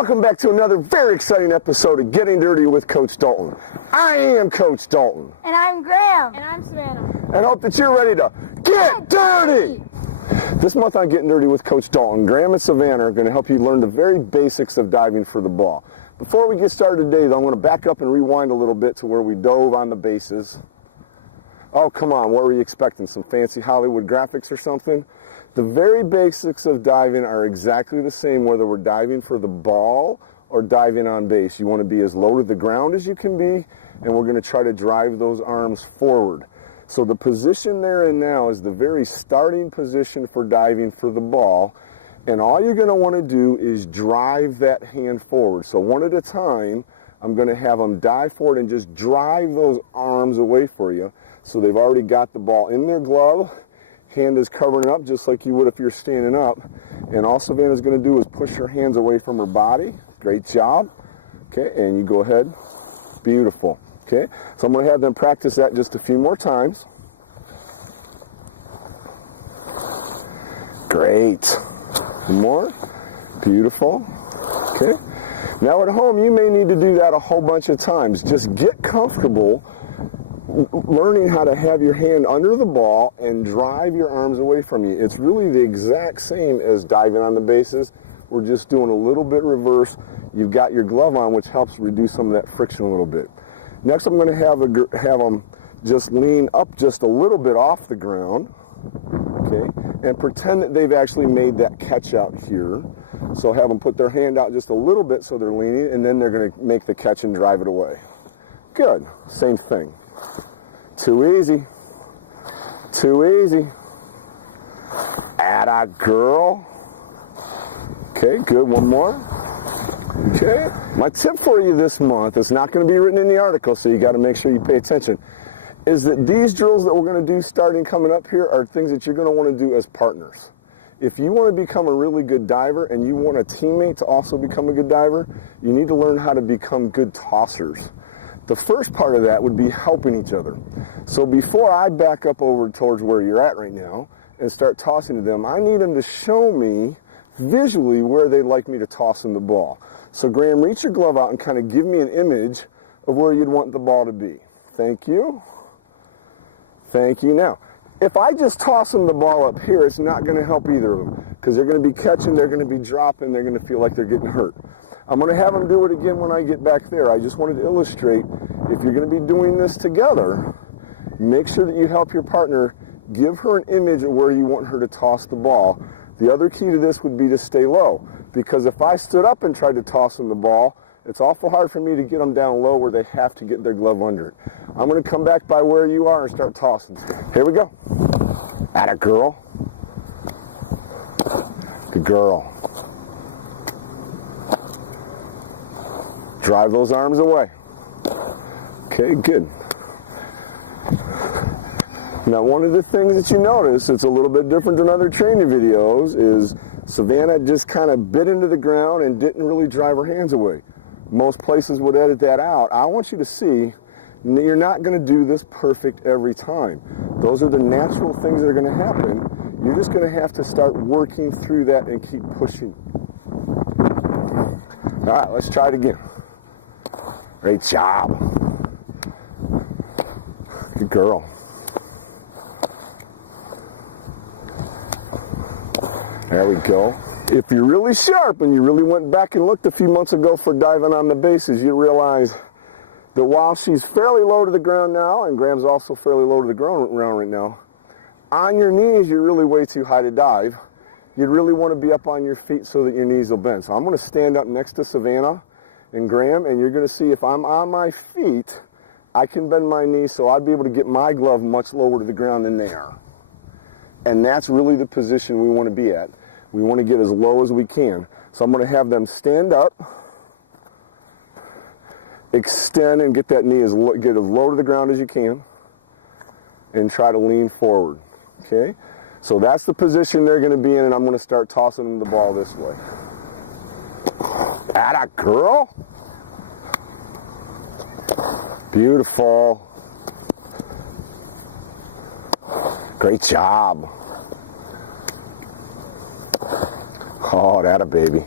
Welcome back to another very exciting episode of Getting Dirty with Coach Dalton. I am Coach Dalton. And I'm Graham. And I'm Savannah. And hope that you're ready to get dirty! This month on Getting Dirty with Coach Dalton, Graham and Savannah are going to help you learn the very basics of diving for the ball. Before we get started today, though, I'm going to back up and rewind a little bit to where we dove on the bases. Oh, come on, what were you expecting? Some fancy Hollywood graphics or something? The very basics of diving are exactly the same whether we're diving for the ball or diving on base. You want to be as low to the ground as you can be, and we're going to try to drive those arms forward. So the position they're in now is the very starting position for diving for the ball, and all you're going to want to do is drive that hand forward. So one at a time, I'm going to have them dive forward and just drive those arms away for you. So they've already got the ball in their glove. Hand is covering up just like you would if you're standing up. And all Savannah's going to do is push her hands away from her body. Great job. Okay, and you go ahead. Beautiful. Okay, so I'm going to have them practice that just a few more times. Great. One more. Beautiful. Okay. Now at home, you may need to do that a whole bunch of times. Just get comfortable learning how to have your hand under the ball and drive your arms away from you. It's really the exact same as diving on the bases. We're just doing a little bit reverse. You've got your glove on, which helps reduce some of that friction a little bit. Next, I'm going to have them just lean up just a little bit off the ground, okay, and pretend that they've actually made that catch out here. So have them put their hand out just a little bit so they're leaning, and then they're going to make the catch and drive it away. Good. Same thing. Too easy. Too easy. Atta girl. Okay, good. One more. Okay. My tip for you this month, it's not going to be written in the article, so you got to make sure you pay attention, is that these drills that we're going to do starting coming up here are things that you're going to want to do as partners. If you want to become a really good diver and you want a teammate to also become a good diver, you need to learn how to become good tossers. The first part of that would be helping each other. So before I back up over towards where you're at right now and start tossing to them, I need them to show me visually where they'd like me to toss them the ball. So Graham, reach your glove out and kind of give me an image of where you'd want the ball to be. Thank you. Thank you. Now, if I just toss them the ball up here, it's not going to help either of them because they're going to be catching, they're going to be dropping, they're going to feel like they're getting hurt. I'm going to have them do it again when I get back there. I just wanted to illustrate, if you're going to be doing this together, make sure that you help your partner, give her an image of where you want her to toss the ball. The other key to this would be to stay low, because if I stood up and tried to toss them the ball, it's awful hard for me to get them down low where they have to get their glove under it. I'm going to come back by where you are and start tossing. Here we go. Atta girl. Good girl. Drive those arms away. Okay, good. Now, one of the things that you notice, it's a little bit different than other training videos, is Savannah just kind of bit into the ground and didn't really drive her hands away. Most places would edit that out. I want you to see you're not going to do this perfect every time. Those are the natural things that are going to happen. You're just going to have to start working through that and keep pushing. All right, let's try it again. Great job. Good girl. There we go. If you're really sharp and you really went back and looked a few months ago for diving on the bases, you realize that while she's fairly low to the ground now, and Graham's also fairly low to the ground right now, on your knees you're really way too high to dive. You'd really want to be up on your feet so that your knees will bend. So I'm going to stand up next to Savannah and Graham, and you're going to see if I'm on my feet, I can bend my knees so I'd be able to get my glove much lower to the ground than they are. And that's really the position we want to be at. We want to get as low as we can. So I'm going to have them stand up, extend, and get that knee get as low to the ground as you can, and try to lean forward. Okay? So that's the position they're going to be in, and I'm going to start tossing them the ball this way. Atta girl. Beautiful. Great job. Oh, that a baby.